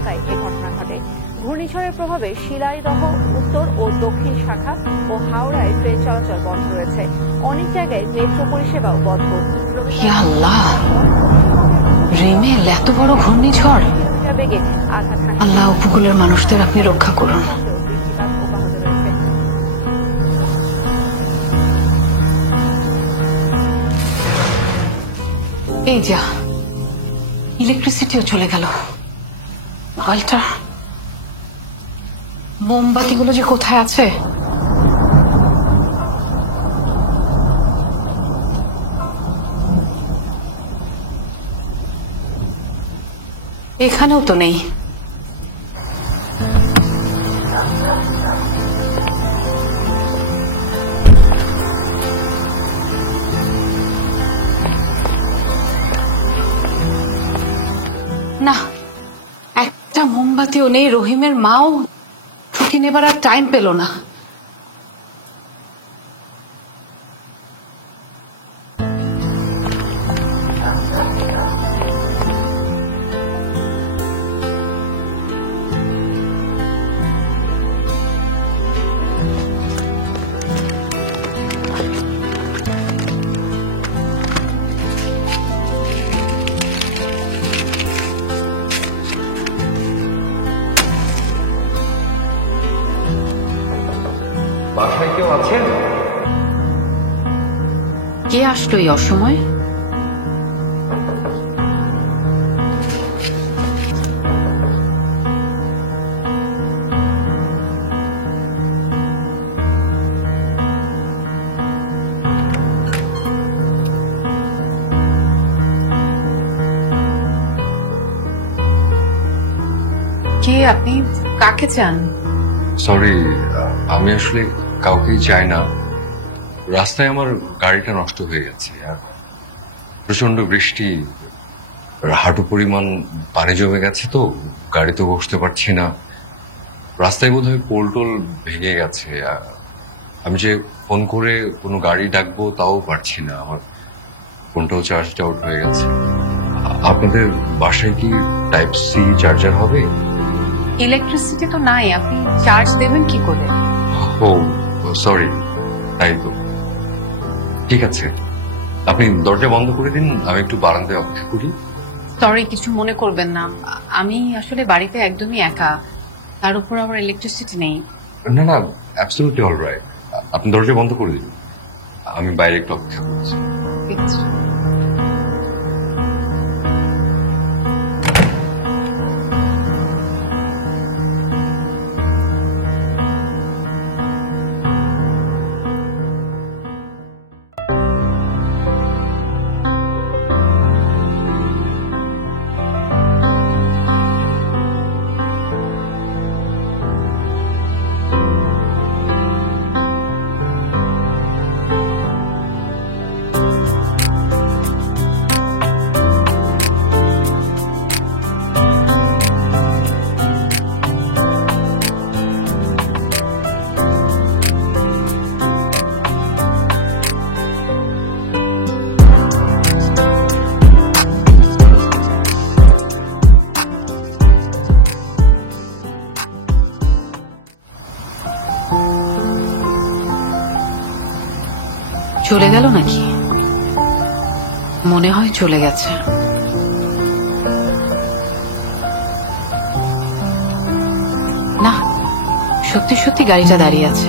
এলাকায় এ ঘটনা ঘটে। ঘূর্ণিঝড়ের প্রভাবে শিলাইদহ উত্তর ও দক্ষিণ শাখা ও হাওড়ায় ট্রেন চলাচল বন্ধ রয়েছে। অনেক জায়গায় মেট্রো পরিষেবাও বন্ধ। রিমেল, এত বড় ঘূর্ণিঝড়! বেগে আঘাত হানে। আল্লাহ উপকূলের মানুষদের আপনি রক্ষা করুন। বৃষ্টিপাত অব্যাহত রয়েছে। এই যা, ইলেকট্রিসিটিও চলে গেল। মোবাইলটা, মোমবাতিগুলো যে কোথায় আছে? এখানেও তো নেই। না, একটা মোমবাতিও নেই। রহিমের মাও ছুটি নেবার আর টাইম পেল না। বাসায় কেউ আছেন? কে আসলো এই অসময়? কে আপনি? কাকে চান? সরি, আমি আসলে কাউকেই চাই না। রাস্তায় আমার গাড়িটা নষ্ট হয়ে গেছে আর প্রচন্ড বৃষ্টি, হাঁটু পরিমাণ পানি জমে গেছে, তো গাড়িতে বসতে পারছি না। রাস্তায় বোধহয় পোল টোল ভেঙে গেছে। আমি যে ফোন করে কোনো গাড়ি ডাকবো তাও পারছি না, আমার ফোনটাও চার্জ আউট হয়ে গেছে। আপনাদের বাসায় কি টাইপ সি চার্জার হবে? ইলেকট্রিসিটি তো নাই, আপনি চার্জ দেবেন কি করে? ও সরি, তাই তো। ঠিক আছে, আপনি দরজা বন্ধ করে দিন, আমি একটু বারান্দায় অপেক্ষা করি। সরি, কিছু মনে করবেন না। আমি আসলে বাড়িতে একদমই একা, তার উপর আবার ইলেকট্রিসিটি নেই। না না, অ্যাবসলিউটলি অলরাইট। আপনি দরজা বন্ধ করে দিন, আমি বাইরে একটু অপেক্ষা করছি। ঠিক আছে। চলে গেল নাকি? মনে হয় চলে গেছে। না, সত্যি সত্যি গাড়িটা দাঁড়িয়ে আছে।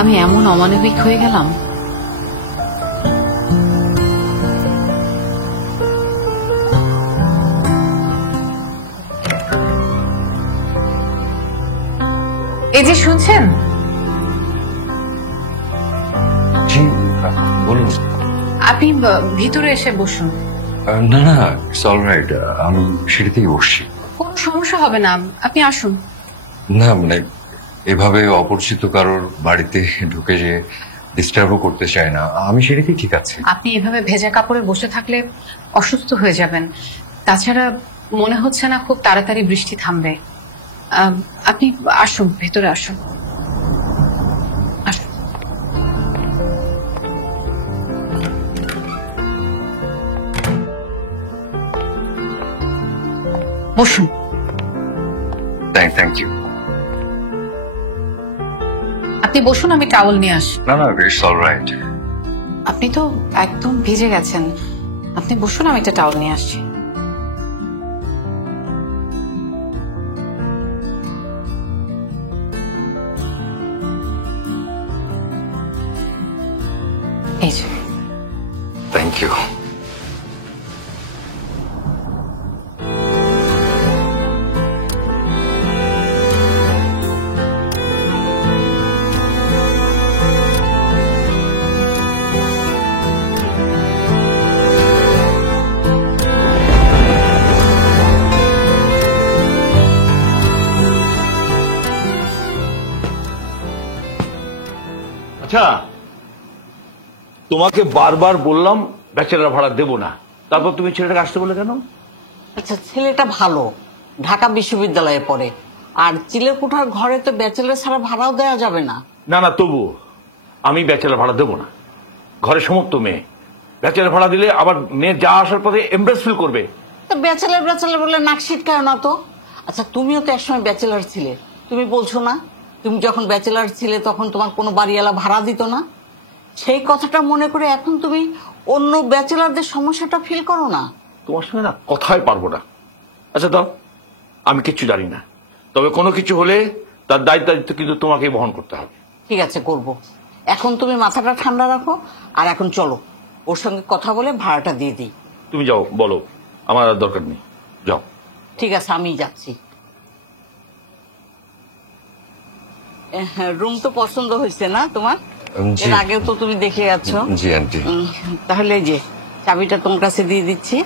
আমি এমন অমানবিক হয়ে গেলাম। এই যে শুনছেন, জি বলুন। আপনি ভিতরে এসে বসুন। না না, ইটস অলরাইট, আমি সিঁড়িতেই বসছি। কোনো সমস্যা হবে না, আপনি আসুন। না মানে এভাবে অপরিচিত কারোর বাড়িতে ঢুকে যে ডিস্টার্বও করতে চাই না, আমি সিঁড়িতেই ঠিক আছে। আপনি এভাবে ভেজা কাপড়ে বসে থাকলে অসুস্থ হয়ে যাবেন। তাছাড়া মনে হচ্ছে না খুব তাড়াতাড়ি বৃষ্টি থামবে। আপনি আসুন, ভেতরে আসুন। আসুন। বসুন। Thank you. আপনি বসুন, আমি টাওয়াল নিয়ে আসি। না ইটস অলরাইট। আপনি তো একদম ভিজে গেছেন, আপনি বসুন, আমি একটা টাওয়াল নিয়ে আসছি। এই যে। Thank you. আচ্ছা, তোমাকে বারবার বললাম ব্যাচেলর ভাড়া দেব না, তারপর তুমি ছেলেটাকে আসতে বলে কেন? আচ্ছা, ছেলেটা ভালো, ঢাকা বিশ্ববিদ্যালয়ে পড়ে, আর চিলেকোঠার ঘরে তো ব্যাচেলর ছাড়া ভাড়াও দেওয়া যাবে না। না তবু আমি ব্যাচেলর ভাড়া দেব না। ঘরে সমস্ত মেয়ে, ব্যাচেলর ভাড়া দিলে আবার মেয়ে যা আসার পথে এমব্রেস ফিল করবে। তো ব্যাচেলর বলে নাক ছিটকায় না তো। আচ্ছা, তুমিও তো একসময় ব্যাচেলর ছিলে, তুমি বলছো না তুমি যখন ব্যাচেলর ছিলে তখন তোমার কোনো বাড়িওয়ালা ভাড়া দিত না? সেই কথাটা মনে করে এখন তুমি অন্য ব্যাচেলরদের সমস্যাটা ফিল করো না? তোমার সঙ্গে না কথাই পারবো না। আচ্ছা দাও, আমি কিচ্ছু জানি না, তবে কোনো কিছু হলে তার দায়িত্ব কিন্তু তোমাকেই বহন করতে হবে। ঠিক আছে, করব। এখন তুমি মাথাটা ঠান্ডা রাখো, আর এখন চলো ওর সঙ্গে কথা বলে ভাড়াটা দিয়ে দিই। তুমি যাও, বলো, আমার আর দরকার নেই, যাও। ঠিক আছে, আমি যাচ্ছি। রুম তো পছন্দ হয়েছে না তোমার? জি। এর আগেও তো তুমি দেখে গেছো। জি আন্টি। তাহলে এই যে চাবিটা তোমার কাছে দিয়ে দিচ্ছি,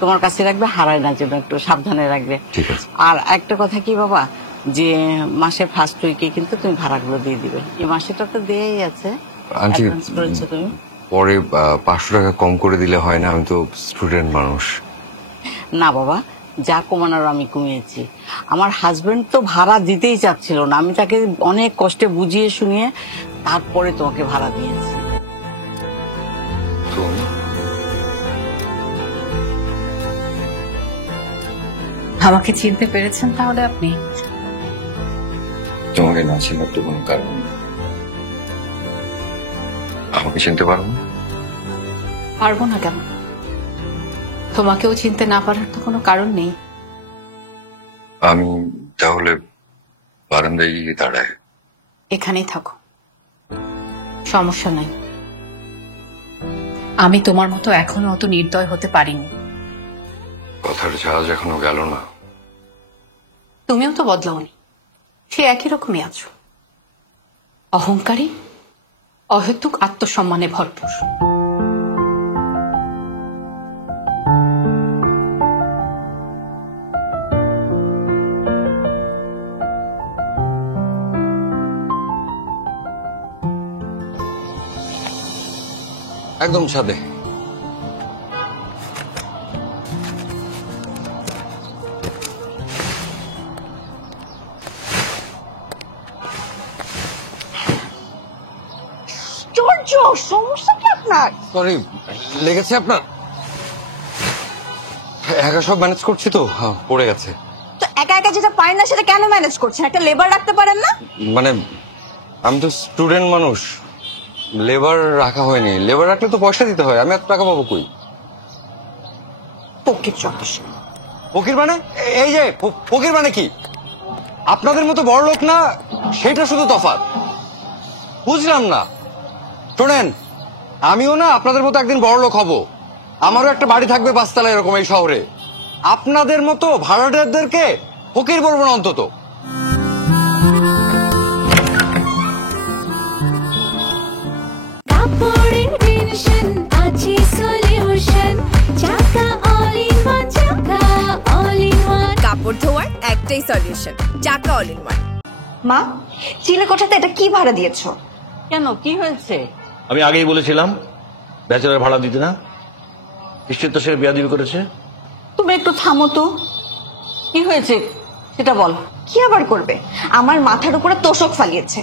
তোমার কাছে রাখবে, হারায় না যেন, একটু সাবধানে রাখবে। ঠিক আছে। আর একটা কথা কি বাবা, যে মাসের ফার্স্ট উইকে কিন্তু তুমি ভাড়াগুলো দিয়ে দিবে। এই মাসেটা তো দেয়াই আছে, আন্টি, অ্যাডভান্স করেছো তুমি। পরে 500 টাকা কম করে দিলে হয় না? আমি তো স্টুডেন্ট মানুষ। না বাবা, যা কমানোর আমি কমিয়েছি। আমার হাজবেন্ড তো ভাড়া দিতেই চাচ্ছিল না, আমি তাকে অনেক কষ্টে বুঝিয়ে শুনিয়ে তারপরে তোমাকে ভাড়া দিয়েছি। তো আমাকে চিনতে পেরেছেন তাহলে আপনি? তোমাকে না চেনার তো কোনো কারণ নেই। আমাকে চিনতে পারো না? পারবো না কেন? তোমাকেও চিনতে না পারার তো কোনো কারণ নেই। আমি তাহলে বারান্দায় গিয়ে দাঁড়ায়। এখানেই থাকো, সমস্যা নাই। আমি তোমার মতো এখনো অত নির্দয় হতে পারিনি। কথার জাহাজ এখনো গেল না। তুমিও তো বদলাওনি, সে একই রকমই আছো, অহংকারী, অহেতুক আত্মসম্মানে ভরপুর। একদম ছাদে। সমস্যা কি আপনার? সরি, লেগেছে আপনার? একা সব ম্যানেজ করছি তো, পড়ে গেছে। তো একা একা যেটা পারেন না সেটা কেন ম্যানেজ করছেন? একটা লেবার রাখতে পারেন না? মানে আমি তো স্টুডেন্ট মানুষ, লেবার রাখা হয়নি। লেবার রাখলে তো পয়সা দিতে হয়, আমি এত টাকা পাবো কই? পক্ষের চটস। ফকির মানে? এই যে ফকির মানে কি? আপনাদের মতো বড় লোক না, সেটা শুধু তফাৎ। বুঝলাম না। শোনেন, আমিও না আপনাদের মতো একদিন বড় লোক হব। আমারও একটা বাড়ি থাকবে 5 তলা এরকম এই শহরে। আপনাদের মতো ভাড়াটিয়াদেরকে ফকির বলবো না অন্তত। কাপড়ের টেনশন আছে সলিউশন, চাকা অল ইন ওয়ান, চাকা অল ইন ওয়ান। কাপড় ধোয়ার একটাই সলিউশন, চাকা অল ইন ওয়ান। মা, চিলেকোঠাতে এটা কি ভাড়া দিয়েছো? কেন, কি হয়েছে? আমি আগেই বলেছিলাম ব্যাচেলর ভাড়া দিতে না। নিশ্চয় তো সে বেয়াদবি করেছে। তুমি একটু থামো তো, কি হয়েছে সেটা বল। কি আবার করবে? আমার মাথার উপরে তোষক ফালিয়েছে।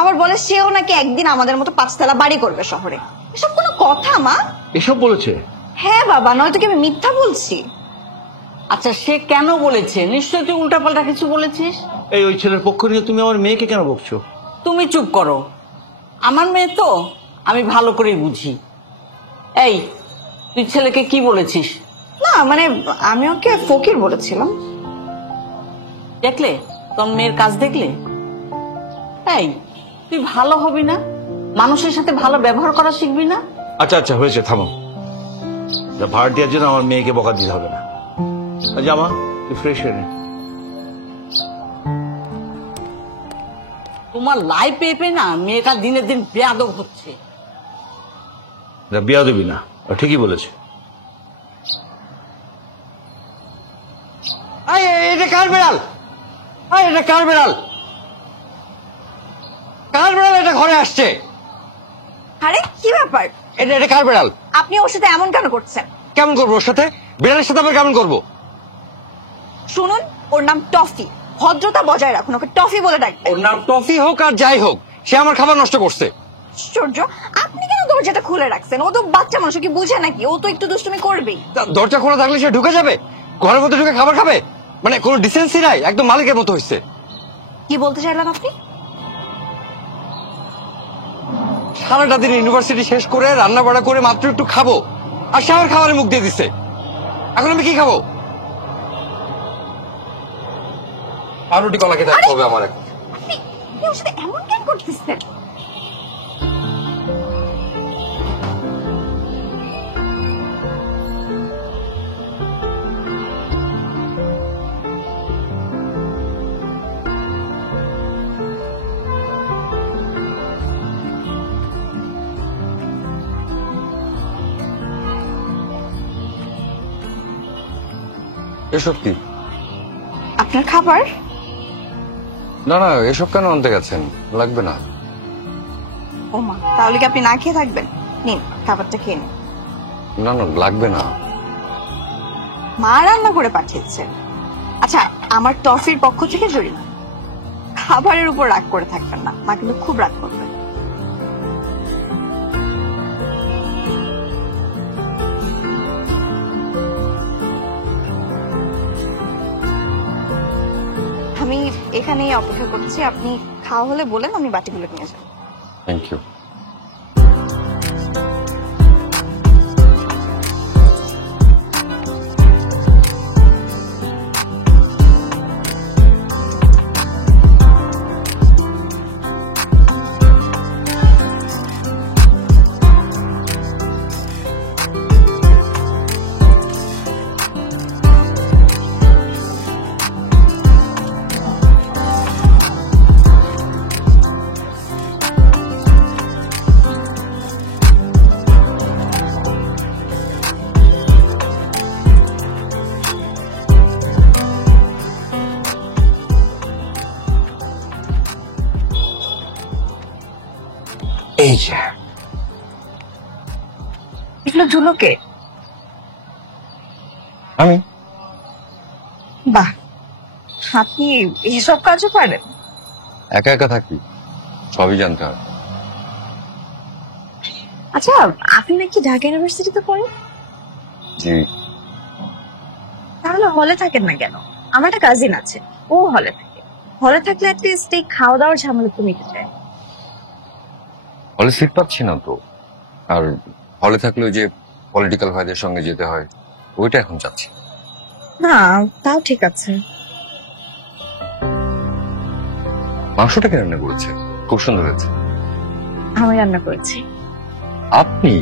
আবার বলে সেও নাকি একদিন আমাদের মতো 5 তলা বাড়ি করবে শহরে। এসব কোনো কথা মা? এসব বলেছে? হ্যাঁ বাবা, নয়তো কি আমি মিথ্যা বলছি? আচ্ছা সে কেন বলেছে? নিশ্চয়ই তুই উল্টাপাল্টা কিছু বলেছিস। এই ওই ছেলের পক্ষ নিয়ে তুমি আমার মেয়েকে কেন বকছো? তুমি চুপ করো, আমার মেয়ে তো আমি ভালো করেই বুঝি। এই তুই ছেলেকে কি বলেছিস? না মানে আমি ওকে ফকির বলেছিলাম। দেখলে তোর মেয়ের কাজ দেখলে? এই তুই ভালো হবি না? মানুষের সাথে ভালো ব্যবহার করা শিখবি না? আচ্ছা আচ্ছা হয়েছে, থামো। ভাড়াটিয়ার জন্য আমার মেয়েকে বকা দিতে হবে না। জামা তুই ফ্রেশ হয়ে নে। তোমার লাইফ পেয়ে না মেয়েটা দিনের দিন বেয়াদব হচ্ছে। বিয়া দেবি না, ও ঠিকই বলেছে। এটা কার বেড়াল? এটা কার বেড়াল? কার বেড়াল এটা ঘরে আসছে? আরে কি ব্যাপার? এটা কার বেড়াল? আপনি ওর সাথে এমন কেন করছেন? কেমন করবো ওর সাথে? বেড়ালের সাথে আবার কেমন করবো? শুনুন, ওর নাম টফি। ভদ্রতা বজায় রাখুন, ওকে টফি বলে ডাকবেন। ওর নাম টফি হোক আর যাই হোক, সে আমার খাবার নষ্ট করছে। আশ্চর্য, আপনি কেন দরজাটা খুলে রাখছেন? ও তো বাচ্চা মানুষ, কি বুঝে নাকি? ও তো একটু দুষ্টুমি করবেই। দরজা খোলা থাকলে সে ঢুকে যাবে? ঘরের মধ্যে ঢুকে খাবার খাবে? মানে কোনো ডিসেন্সি নাই, একদম মালিকের মতো হয়েছে। কি বলতে চাইলেন আপনি? সারাটা দিন ইউনিভার্সিটি শেষ করে রান্না বাড়া করে মাত্র একটু খাবো, আর সে আমার খাবারে মুখ দিয়ে দিচ্ছে। এখন আমি কি খাবো? আর রুটি কলা খেতে হবে আমার এখন। আপনি ওর সাথে এমন কেন করতেছেন? এসব কি? আপনার খাবার? না না, এসব কেন আনতে গেছেন? লাগবে না। ও মা, তাহলে কি আপনি না খেয়ে থাকবেন? নিন খাবারটা খেয়ে নিন। না না, লাগবে না। মা রান্না করে পাঠিয়েছে। আচ্ছা, আমার টফির পক্ষ থেকে জরিমানা। খাবারের উপর রাগ করে থাকবেন না, মা কিন্তু খুব রাগ করবেন। আমি এখানেই অপেক্ষা করছি, আপনি খাওয়া হলে বলেন, আমি বাটিগুলো নিয়ে যাবো। Thank you. এই যে এগুলো জুনোকে? আমি? বাহ, আপনি এসব কাজও পারেন? একা একা থাকি, সবই জানতে হয়। আচ্ছা, আপনি নাকি ঢাকা ইউনিভার্সিটিতে পড়েন? জি। তাহলে হলে থাকেন না কেন? আমার একটা কাজিন আছে, ও হলে থাকে। হলে থাকলে অ্যাটলিস্ট এই খাওয়া দাওয়ার ঝামেলা তো মিটে যায়। হলে সিট পাচ্ছি না তো, আর হলে থাকলে ওই যে পলিটিক্যাল ভাইদের সঙ্গে যেতে হয়, ওইটা এখন চাচ্ছি। না, তাও ঠিক আছে। মাংসটা কে রান্না করেছে? খুব সুন্দর হয়েছে। আমি রান্না করেছি। আপনি?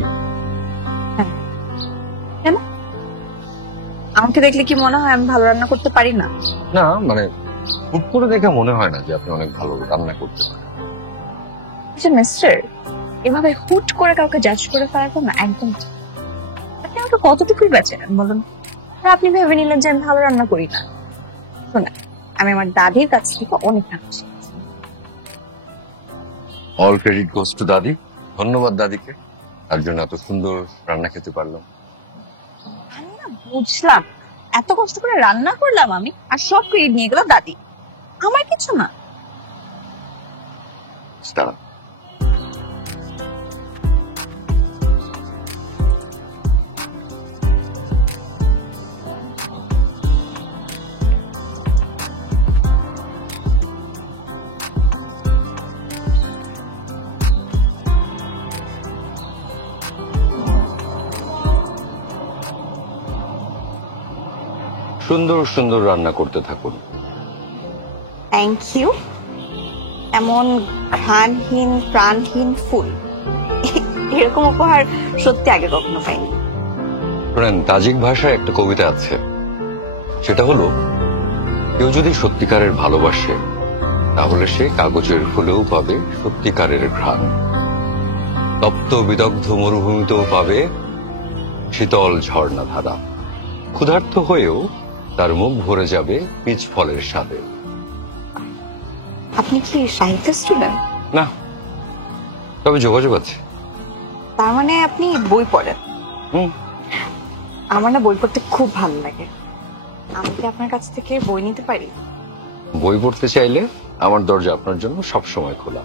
কেন? আমাকে দেখলে কি মনে হয় আমি ভালো রান্না করতে পারি না? না মানে হুট করে দেখে মনে হয় না যে আপনি অনেক ভালো রান্না করতে পারেন। আচ্ছা মিস্টার, এভাবে হুট করে কাউকে জাজ করে ফেলাটা না একদম ঠিক। আপনি আমাকে কতটুকুই বেচেন বলুন? আর আপনি ভেবে নিলেন যে আমি ভালো রান্না করি না। শোনেন, আমি আমার দাদির কাছ থেকে অনেক রান্না শিখেছি। অল ক্রেডিট গোস টু দাদি। ধন্যবাদ দাদিকে, তার জন্য এত সুন্দর রান্না খেতে পারলাম। আমি না বুঝলাম, এত কষ্ট করে রান্না করলাম আমি, আর সব ক্রেডিট নিয়ে গেল দাদি। আমার কিছু না। দাঁড়ান। সুন্দর সুন্দর রান্না করতে থাকুন। Thank you. এমন ঘ্রাণহীন প্রাণহীন ফুল এরকম উপহার সত্যি আগে কখনো পাইনি। শোনেন, তাজিক ভাষায় একটা কবিতা আছে, সেটা হলো, কেউ যদি সত্যিকারের ভালোবাসে তাহলে সে কাগজের ফুলেও পাবে সত্যিকারের ঘ্রাণ, তপ্ত বিদগ্ধ মরুভূমিতেও পাবে শীতল ঝর্ণা ধারা, ক্ষুধার্ত হয়েও তার মুখ ভরে যাবে পিচ ফলের স্বাদে। আপনি কি সাহিত্য স্টুডেন্ট? না, তবে যোগাযোগ আছে। তার মানে আপনি বই পড়েন? হুম। আমার না বই পড়তে খুব ভালো লাগে। আমি কি আপনার কাছ থেকে বই নিতে পারি? বই পড়তে চাইলে আমার দরজা আপনার জন্য সব সময় খোলা।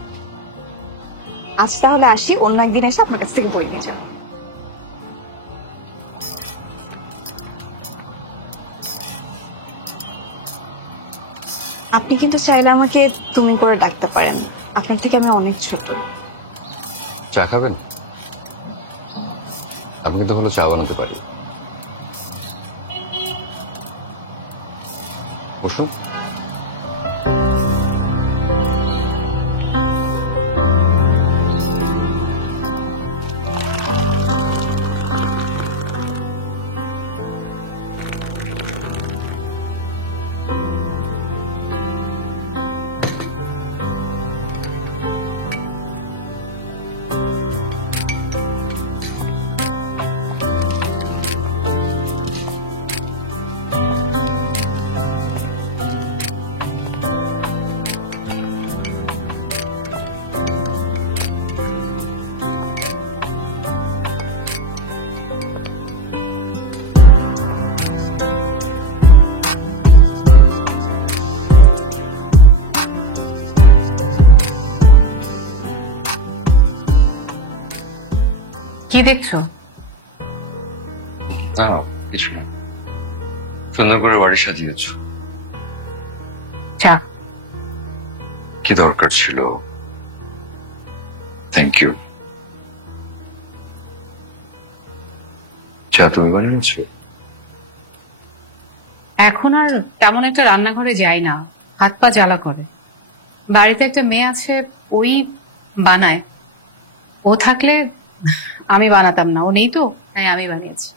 আজ তাহলে আসি, অন্য একদিন এসে আপনার কাছ থেকে বই নিয়ে যাব। আপনি কিন্তু চাইলে আমাকে তুমি করে ডাকতে পারেন, আপনার থেকে আমি অনেক ছোট। চা খাবেন? আমি কিন্তু হলো চা বানাতে পারি। বসুন। কি দেখছো? না, কিছু না। সুন্দর করে বাড়ি সাজিয়েছ। চা। কি দরকার ছিল? Thank you. চা তুমি বানিয়েছো? এখন আর তেমন একটা রান্নাঘরে যাই না, হাত পা জ্বালা করে। বাড়িতে একটা মেয়ে আছে, ওই বানায়। ও থাকলে আমি বানাতাম না, ও নেই তো, তাই আমি বানিয়েছি।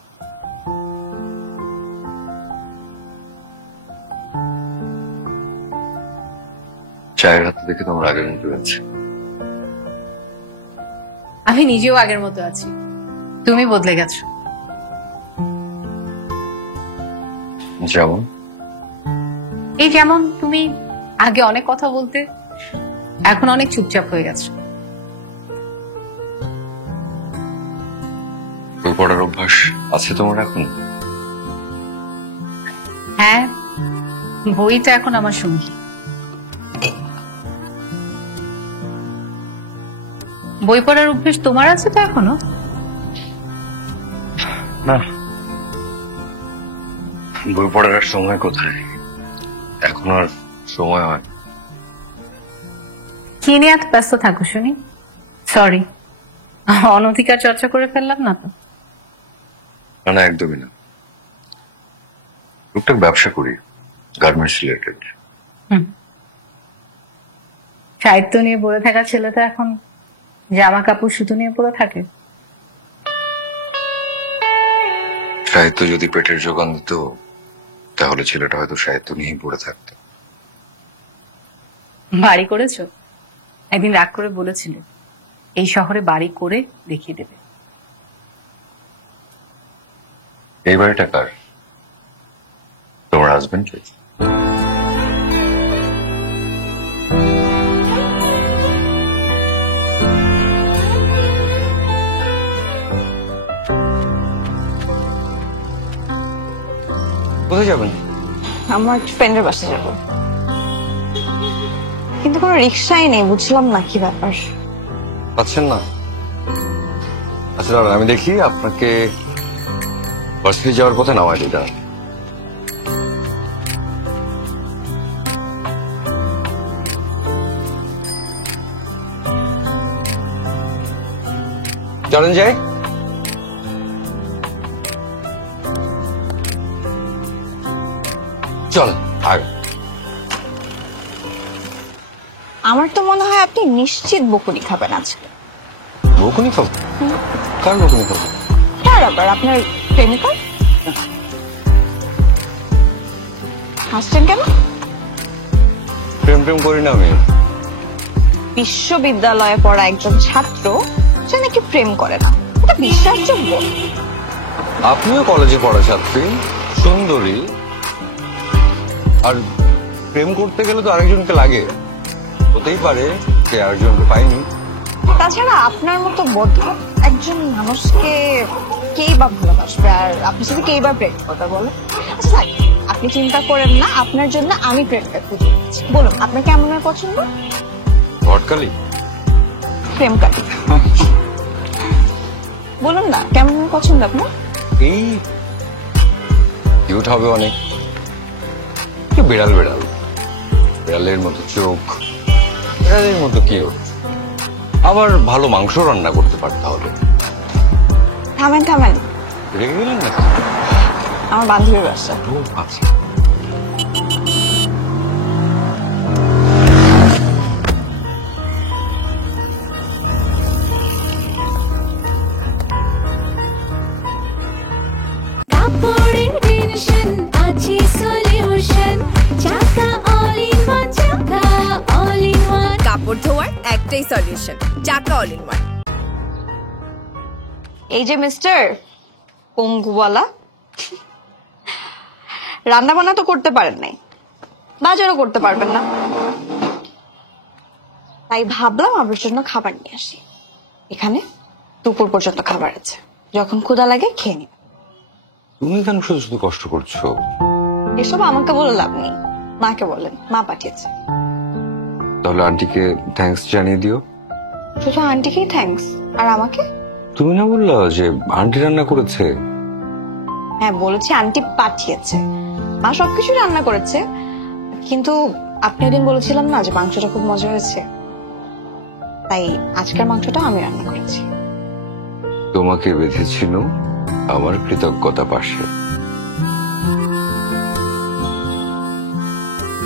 চায়ের হাতে দেখে তোমার আগের মতো আছে। আমি নিজেও আগের মতো আছি, তুমি বদলে গেছো। যেমন? এই যেমন তুমি আগে অনেক কথা বলতে, এখন অনেক চুপচাপ হয়ে গেছো। বই পড়ার অভ্যাস আছে তোমার এখন? হ্যাঁ, বইটা এখন আমার সঙ্গী। বই পড়ার অভ্যেস তোমার আছে তো এখনো? না, বই পড়ার আর সময় কোথায়, এখন আর সময় হয়। কি নিয়ে এত ব্যস্ত থাকো শুনি? সরি, অনধিকার চর্চা করে ফেললাম না তো? না না, একদমই না। টুকটাক ব্যবসা করি, গার্মেন্টস রিলেটেড। সাহিত্য নিয়ে পড়ে থাকা ছেলেটা এখন জামা কাপড় সুতো নিয়ে পড়ে থাকে। সাহিত্য যদি পেটের যোগান দিত তাহলে ছেলেটা হয়তো সাহিত্য নিয়েই পড়ে থাকতো। বাড়ি করেছো? একদিন রাগ করে বলেছিলে এই শহরে বাড়ি করে দেখিয়ে দেবে। এই বাড়িটা কার? তোমার হাজবেন্ড? কোথায় যাবেন? আমার ফ্রেন্ডের বাসা যাব, কিন্তু কোনো রিক্সাই নেই, বুঝলাম না কি ব্যাপার। পাচ্ছেন না? আচ্ছা দাঁড়ান, আমি দেখি আপনাকে ভার্সিটি যাওয়ার পথে নামাই দিই। দাঁড়ান। চলেন যাই। চল আয়। আমার তো মনে হয় আপনি নিশ্চিত বকুনি খাবেন আজকে। বকুনি খাবো? কার বকুনি খাবো? কার আবার? আপনার প্রেমিকা? হাসছেন কেন? প্রেম প্রেম করি না আমি। বিশ্ববিদ্যালয়ে পড়া একজন ছাত্র সে নাকি প্রেম করে না, এটা বিশ্বাসযোগ্য? আপনিও কলেজে পড়া ছাত্রী, সুন্দরী, আর প্রেম করতে গেলে তো আরেকজনকে লাগে। হতেই পারে যে আরেকজনকে পাইনি। তাছাড়া আপনার মতো বদভক্ত একজন মানুষকে কেই বা ভালোবাসবে, আর আপনি শুধু কেই বা প্রেম করবে বলো? আচ্ছা থাক, আপনি চিন্তা করেন না, আপনার জন্য আমি প্রেমটা খুঁজে দিচ্ছি। বলুন আপনার কেমন মেয়ে পছন্দ? ঘটকালি? প্রেমকালী। বলুন না কেমন মেয়ে পছন্দ আপনার? এই কিউট হবে অনেক, একটু বিড়াল বিড়াল, বিড়ালের মতো চোখ, বিড়ালের মতো কিউট, আবার ভালো মাংস রান্না করতে পারতে হবে। থামেন থামেন, রেগে গেলেন নাকি? আমার বান্ধবীর বাসা। ও আচ্ছা। কাপড়ের টেনশন আছে সলিউশন চাকা অল ইন ওয়ান চাকা অল ইন ওয়ান কাপড় ধোয়ার একটাই সলিউশন, চাকা অল ইন ওয়ান। এই যে মিস্টার পঙ্গুওয়ালা, রান্না বান্না তো করতে পারেন নাই, বাজারও করতে পারবেন না, তাই ভাবলাম আপনার জন্য খাবার নিয়ে আসি। এখানে দুপুর পর্যন্ত খাবার আছে, যখন ক্ষুধা লাগে খেয়ে নিন। তুমি কেন শুধু শুধু কষ্ট করছো? এসব আমাকে বলে লাভ নেই, মাকে বলেন, মা পাঠিয়েছে। তাহলে আন্টিকে থ্যাঙ্কস জানিয়ে দিও। শুধু আন্টিকেই থ্যাঙ্কস, আর আমাকে? তুমি না বললা যে আন্টি রান্না করেছে? হ্যাঁ বলেছি, আন্টি পাঠিয়েছে, মা সবকিছু রান্না করেছে, কিন্তু আপনি ওদিন বলেছিলাম না যে মাংসটা খুব মজা হয়েছে, তাই আজকের মাংসটা আমি রান্না করেছি। তোমাকে বেঁধেছিল আমার কৃতজ্ঞতা পাশে।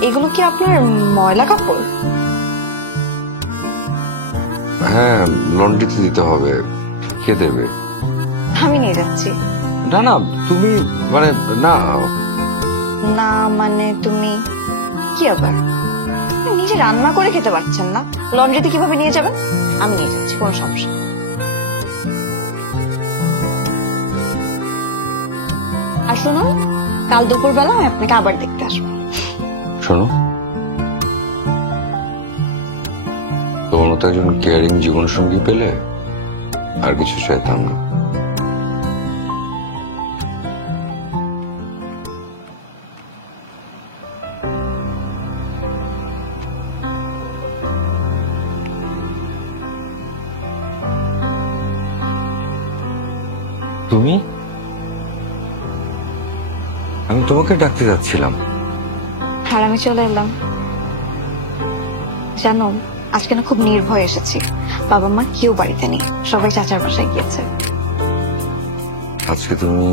এগুলো কি আপনার ময়লা কাপড়? হ্যাঁ, লন্ড্রিতে দিতে হবে। কে দেবে? আমি নিয়ে যাচ্ছি। না না, তুমি মানে না না মানে তুমি কি আবার? আপনি নিজে রান্না করে খেতে পারছেন না, লন্ড্রিতে কিভাবে নিয়ে যাবেন? আমি নিয়ে যাচ্ছি, কোনো সমস্যা নেই। আর শুনুন, কাল দুপুরবেলা আমি আপনাকে আবার দেখতে আসবো। শোনো, তোমার মতো একজন কেয়ারিং জীবন সঙ্গী পেলে আর কিছু চাইতাম না। তুমি? আমি তোমাকে ডাকতে যাচ্ছিলাম। আর আমি চলে এলাম। জানো, আজকে না খুব নির্ভয় এসেছি, বাবা মা কেউ বাড়িতে নেই, সবাই চাচার বাসায় গিয়েছে। আজকে তুমি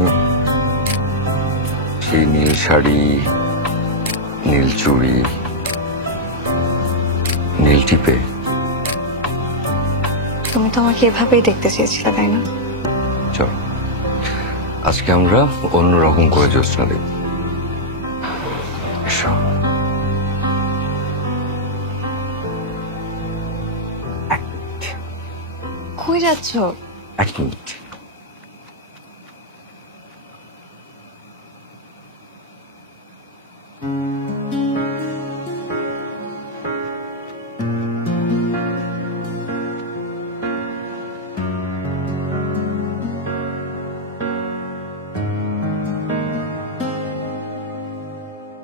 সেই নীল শাড়ি, নীল চুড়ি, নীল টিপে। তুমি তো আমাকে এভাবেই দেখতে চেয়েছিলে, তাই না? চল আজকে আমরা অন্যরকম করে জ্যোৎস্না দেখব। এসো। কই যাচ্ছ? এক মিনিট।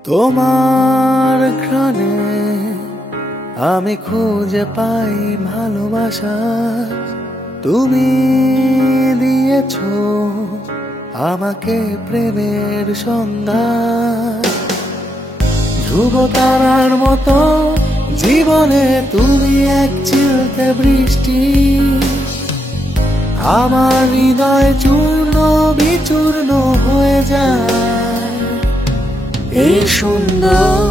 তোমার ঘ্রাণে আমি খুঁজে পাই ভালোবাসা, তুমি দিয়েছো আমাকে প্রেমের সন্ধান। ধ্রুব তারার মতো জীবনে তুমি এক চিলতে বৃষ্টি, আমার হৃদয় চূর্ণ বিচূর্ণ হয়ে যায়। এই সুন্দর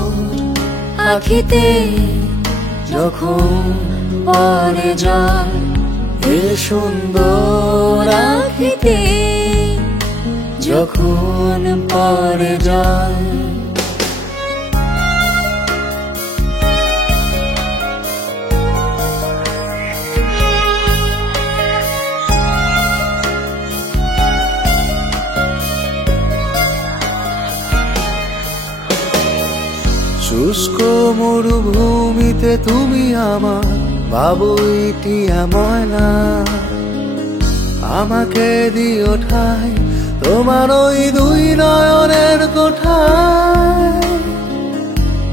আখিতে যখন পরে যায় এ সুন্দর আখিতে যখন পরে যায় শুষ্ক মরুভূমিতে তুমি আমার বাবুইটিয়া ময়না, আমাকে দিও ঠাই তোমার ওই দুই নয়নের কোঠায়।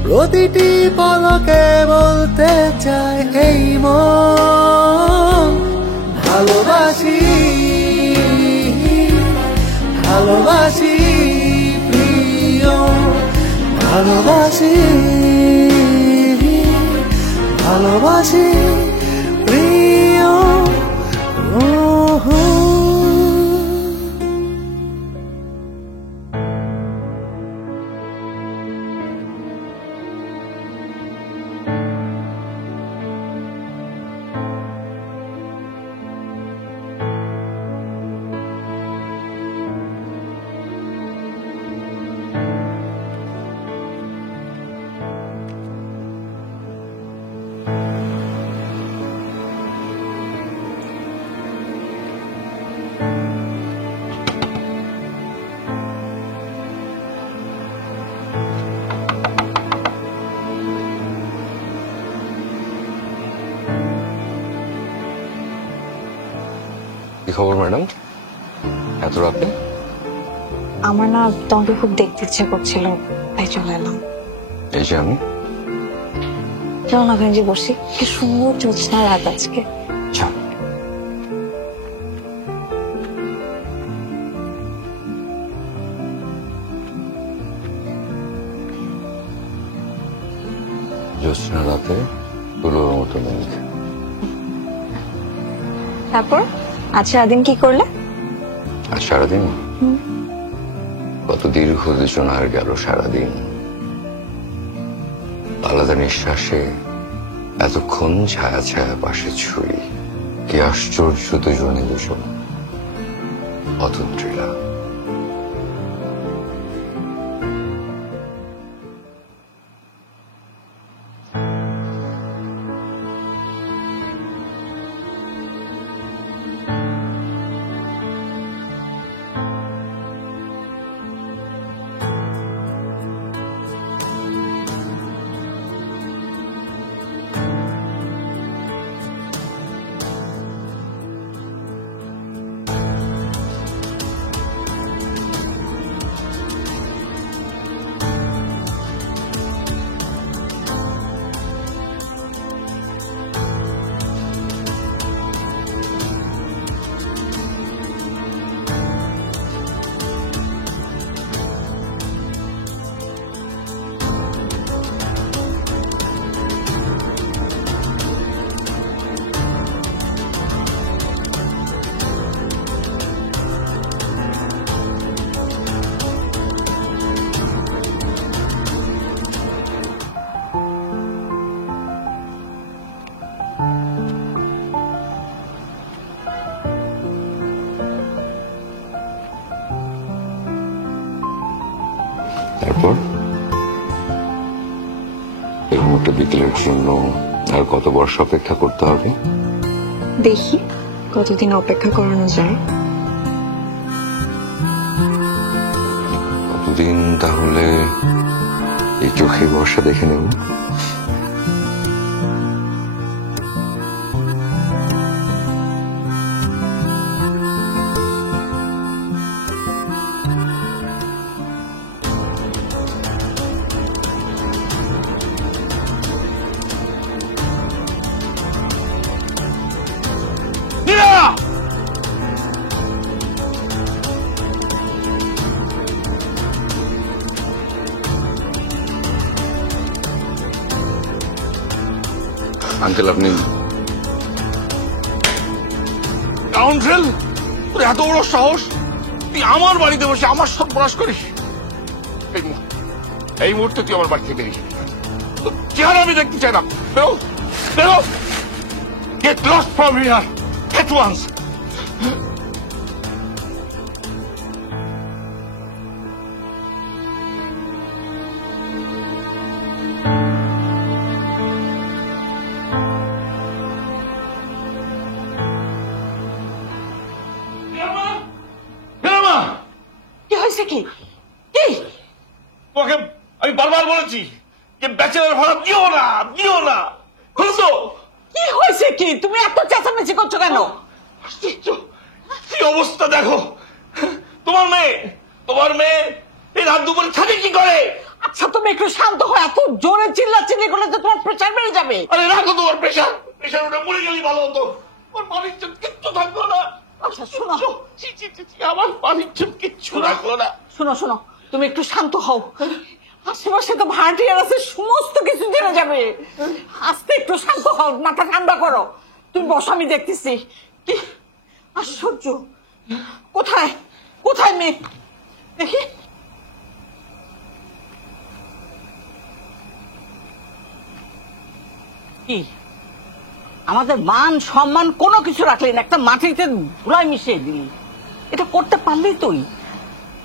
প্রতিটি পলকে বলতে চাই এই মন ভালোবাসি, ভালোবাসি প্রিয়, ভালোবাসি, ভালোবাসি প্রিয়। কি খবর ম্যাডাম, এত রাতে? আমার না তোমাকে খুব দেখতে ইচ্ছে করছিল, তাই চলে এলাম। এই যে আমি। চলো না ওখানে যে বসি, কি সুন্দর জ্যোৎস্না রাত আজকে। আচ্ছা। জ্যোৎস্না রাতে তুলোর মতো মেঘ। তারপর আজ সারাদিন কি করলে? আর সারাদিন কত দীর্ঘ দুজনার গেল সারাদিন, আলাদা নিঃশ্বাসে এতক্ষণ ছায়া ছায়া পাশে ছুঁই। কি আশ্চর্য দুজনে দুজন অতন্ত্রীরা। তারপর এরকম একটা বিকেলের জন্য আর কত বর্ষ অপেক্ষা করতে হবে? দেখি কতদিন অপেক্ষা করানো যায়। কতদিন তাহলে এই চোখে বর্ষা দেখে নেব। আঙ্কেল আপনি কাউন্সিল, তোর এত বড় সাহস, তুই আমার বাড়িতে বসে আমার সর্বনাশ করিস। এই মুহূর্তে তুই আমার বাড়ি থেকে বেরিয়ে তোর চেহারা আমি দেখতে চাই না। বেরো বেরো, get lost from here at once. কি হয়েছে? কি কি তোমাকে আমি বারবার বলেছি যে ব্যাচেলার ভাড়া দিও না, দিও না। বুঝছো কি হয়েছে? কি তুমি এত চেঁচামেচি করছো কেন? আশ্চর্য, কি অবস্থা দেখো। তোমার মেয়ে এই রাত দুপুরে থাকে কি করে? আচ্ছা তুমি একটু শান্ত হও, এত জোরে চিল্লাচিল্লি করলে তো তোমার প্রেশার বেড়ে যাবে। আরে রাখো তোমার প্রেশার, প্রেশার ওটা মরে গেলেই ভালো হতো। আমার বাড়ির জন্য কিচ্ছু থাকলো না। আচ্ছা শোনো, ছি, ছি, ছি, ছি, আমার বাড়ির জন্য কিচ্ছু রাখলো না। শোনো শোনো, তুমি একটু শান্ত হও। আশেপাশে তো ভাড়াটিয়ার আছে, সমস্ত কিছু জেনে যাবে। আস্তে একটু শান্ত হও, মাথা ঠান্ডা করো। তুমি বসো, আমি দেখতেছি। কি আশ্চর্য, কোথায় কোথায় মেয়ে দেখি। কি আমাদের মান সম্মান কোনো কিছু রাখলি না, একটা মাটিতে ধুলাই মিশিয়ে দিলি। এটা করতে পারলি তুই?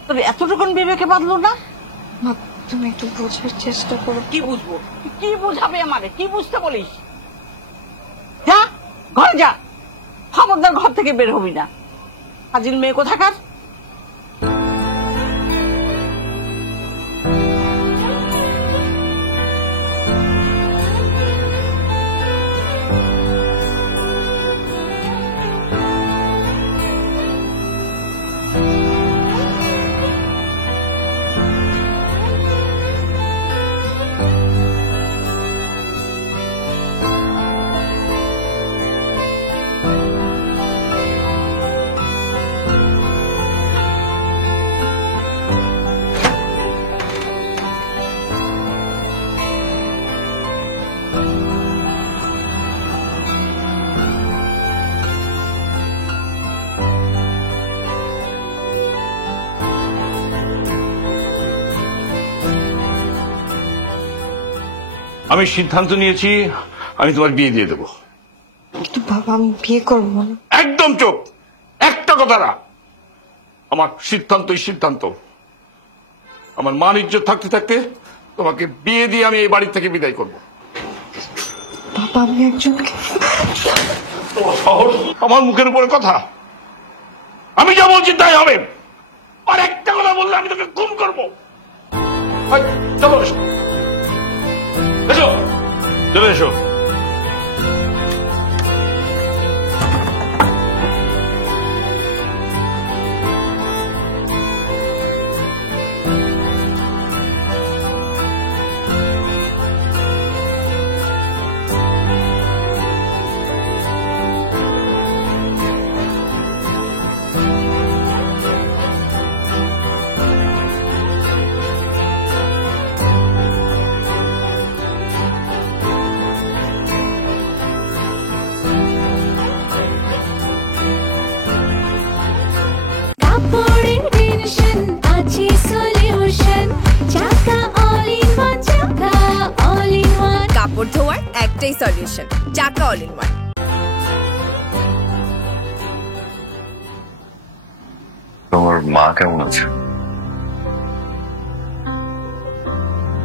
তোর এতটুকুন বিবেকে বাঁধলো না? মা তুমি একটু বোঝার চেষ্টা করো। কি বুঝবো? কি বুঝাবে আমারে? কি বুঝতে বলিস? যা ঘরে যা, খবরদার ঘর থেকে বের হবি না। হাজির মেয়ে কোথাকার। আমি সিদ্ধান্ত নিয়েছি, আমি তোমার বিয়ে দিয়ে দেবো। কিন্তু বাবা আমি বিয়ে করবো না। একদম চুপ, একটা কথা না। আমার সিদ্ধান্তই সিদ্ধান্ত। আমার মান ইজ্জত থাকতে থাকতে তোমাকে বিয়ে দিয়ে আমি এই বাড়ি থেকে বিদায় করবো। বাবা আমি একজনকে। তোমার সাহস আমার মুখের উপরে কথা। আমি যা বলছি তাই হবে। আর একটা কথা বললে আমি তোকে খুন করবো। চলো এসো, এসো, চলে এসো। কাপড়ের টেনশন আছে সলিউশন, চাকা অল ইন ওয়ান, চাকা অল ইন ওয়ান। কাপড় ধোয়ার একটাই সলিউশন, চাকা অল ইন ওয়ান। তোমার মা কেমন আছে?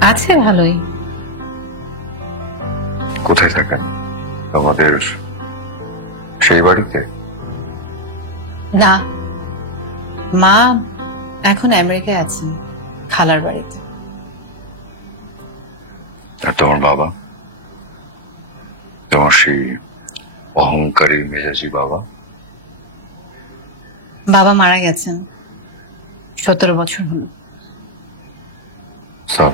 আছে ভালোই। কোথায় থাকেন? তোমাদের সেই বাড়িতে? না, মা এখন আমেরিকায় আছেন, খালার বাড়িতে। আর তোমার বাবা? তোমার সেই অহংকারী মেজাজি বাবা? বাবা মারা গেছেন 17 বছর হলো। সব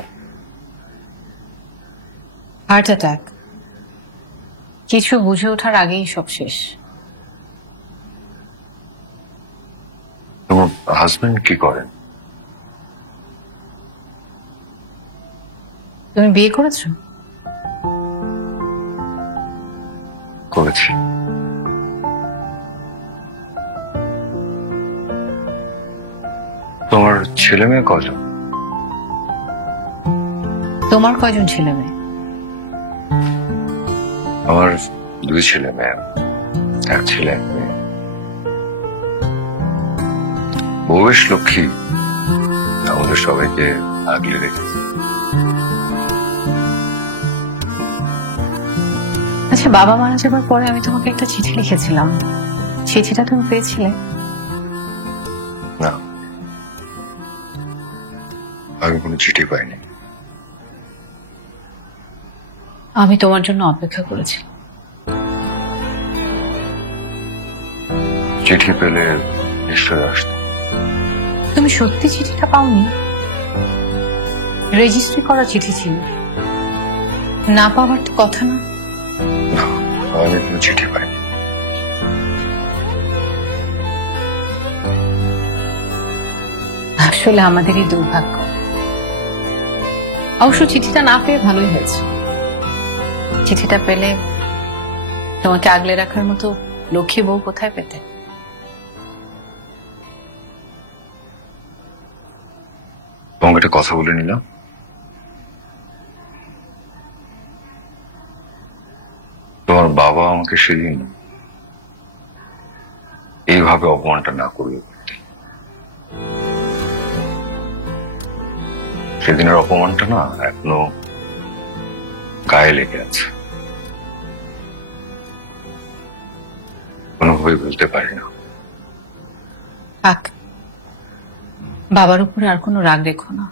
হার্ট অ্যাটাক। কিছু বুঝে ওঠার আগেই সব শেষ। তোমার হাজবেন্ড কি করেন? তুমি বিয়ে করেছো? করেছি। তোমার ছেলে মেয়ে কজন? তোমার কয়জন ছেলে মেয়ে? আমার 2 ছেলে মেয়ে, 1 ছেলে 1 মেয়ে। বউ বেশ লক্ষ্মী, আমাদের সবাইকে আগলে রেখেছে। আচ্ছা, বাবা মারা যাবার পরে আমি তোমাকে একটা চিঠি লিখেছিলাম, চিঠিটা তুমি পেয়েছিলে? না, আমি কোনো চিঠি পাইনি। আমি তোমার জন্য অপেক্ষা করেছি। চিঠি পেলে নিশ্চয় আসতো। তুমি সত্যি চিঠিটা পাওনি? রেজিস্ট্রি করা চিঠি ছিল, না পাওয়ার তো কথা না। না, আমি কোনো চিঠি পাইনি। আসলে আমাদেরই দুর্ভাগ্য। অবশ্য চিঠিটা না পেয়ে ভালোই হয়েছে। চিঠিটা পেলে তোমাকে আগলে রাখার মতো লক্ষ্মী বউ কোথায় পেতে? তোমাকে একটা কথা বলে নিলাম, তোমার বাবা আমাকে সেদিন এইভাবে অপমানটা না করলে পারতেন। সেদিনের অপমানটা না এখনো গায়ে লেগে আছে, কোনোভাবে বলতে পারি না। থাক, বাবার উপরে আর কোনো রাগ রেখো না,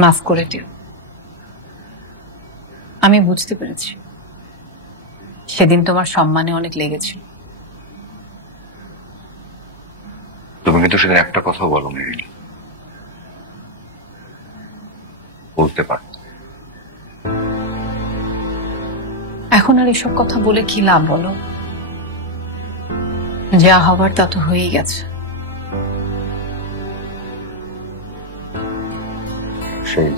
মাফ করে দিও। আমি বুঝতে পেরেছি সেদিন তোমার সম্মানে অনেক লেগেছিল। তুমি কিন্তু সেদিন একটা কথা বলো নি, বলতে পারো। এখন আর এসব কথা বলে কি লাভ বলো? যা হবার তা তো হয়েই গেছে। সেই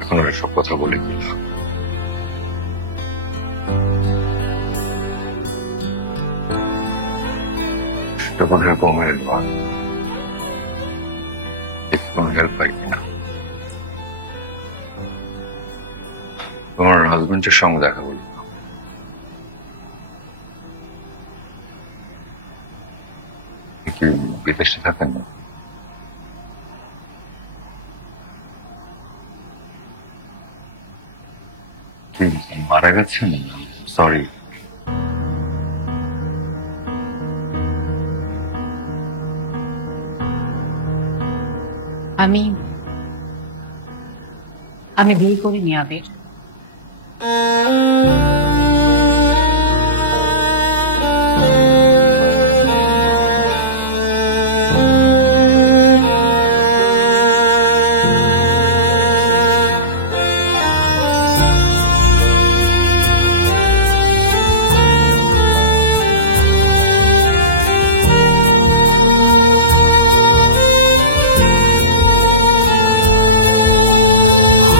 এখন আর এসব কথা বলে কি লাভ? সেটা বোধ হয় কমে এলো, কোনো হেল্প পাই কিনা। তোমার হাজবেন্ডের সঙ্গে দেখা বলবো, কি বিদেশে থাকেন না? কি মারা গেছেন? সরি। আমি বিয়ে করিনি আবির।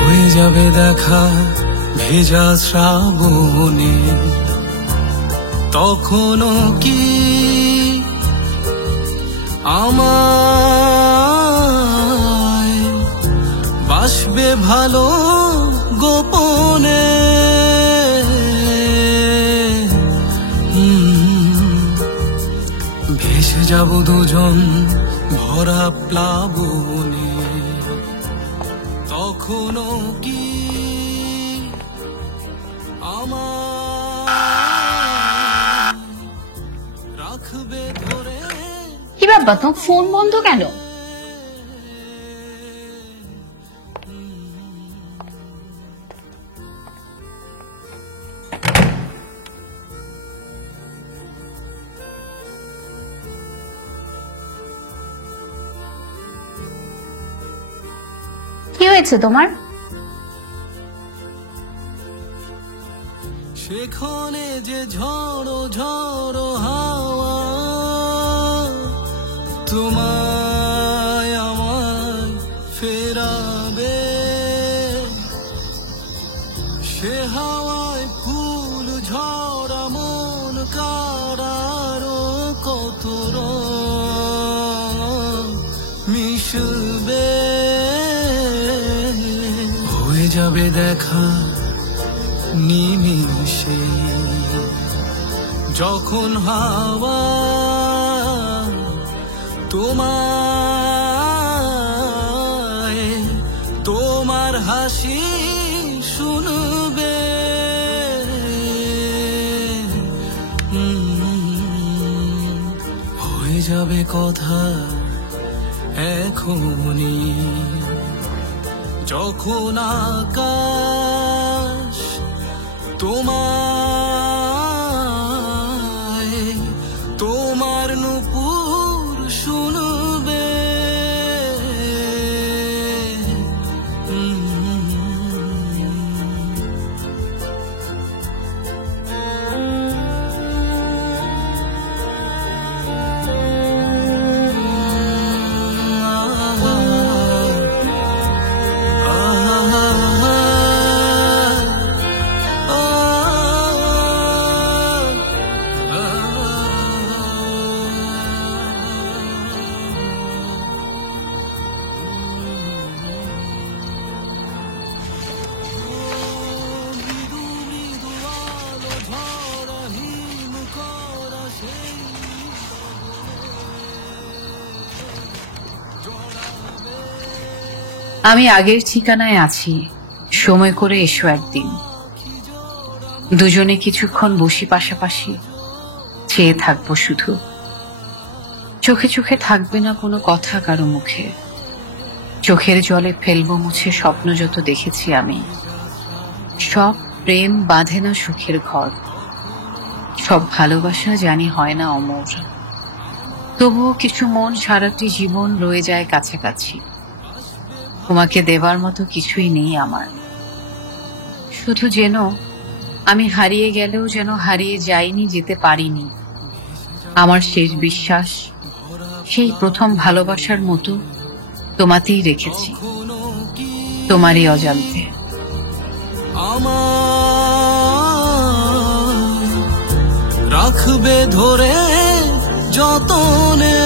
হয়ে যাবে দেখা ভেজা শ্রাবণে, তখনও কি আমায় বাসবে ভালো গোপনে? ভেসে যাব দুজন ভরা প্লাবনে, তখনও কি আমায় রাখবে ধরে? কি ব্যাপার, তোমার ফোন বন্ধ কেন? কি হয়েছে তোমার? সেখানে যে ঝড়ো ঝড়ো হাওয়া তোমায় আমায় ফেরাবে, সে হাওয়ায় ফুল ঝরা মন কারারো কত রং মিশবে। হবে দেখা নিমিষে, যখন হাওয়া তোমায় তোমার হাসি শুনবে, হয়ে যাবে কথা এখনই, যখন আকাশ তোমায় তোমার নুপুর শুনবে। আমি আগের ঠিকানায় আছি, সময় করে এসো একদিন। দুজনে কিছুক্ষণ বসি পাশাপাশি, চেয়ে থাকবো শুধু। চোখে চোখে থাকবে না কোনো কথা কারো মুখে, চোখের জলে ফেলবো মুছে স্বপ্ন যত দেখেছি আমি। সব প্রেম বাঁধে না সুখের ঘর, সব ভালোবাসা জানি হয় না অমর। তবুও কিছু মন সারাটি জীবন রয়ে যায় কাছাকাছি। তোমাকে দেবার মতো কিছুই নেই আমার, শুধু যেন আমি হারিয়ে গেলেও যেন হারিয়ে যাইনি, যেতে পারিনি। আমার শেষ বিশ্বাস সেই প্রথম ভালোবাসার মতো তোমাতেই রেখেছি, তোমারই অজান্তে। আমার রাখবে ধরে যতনে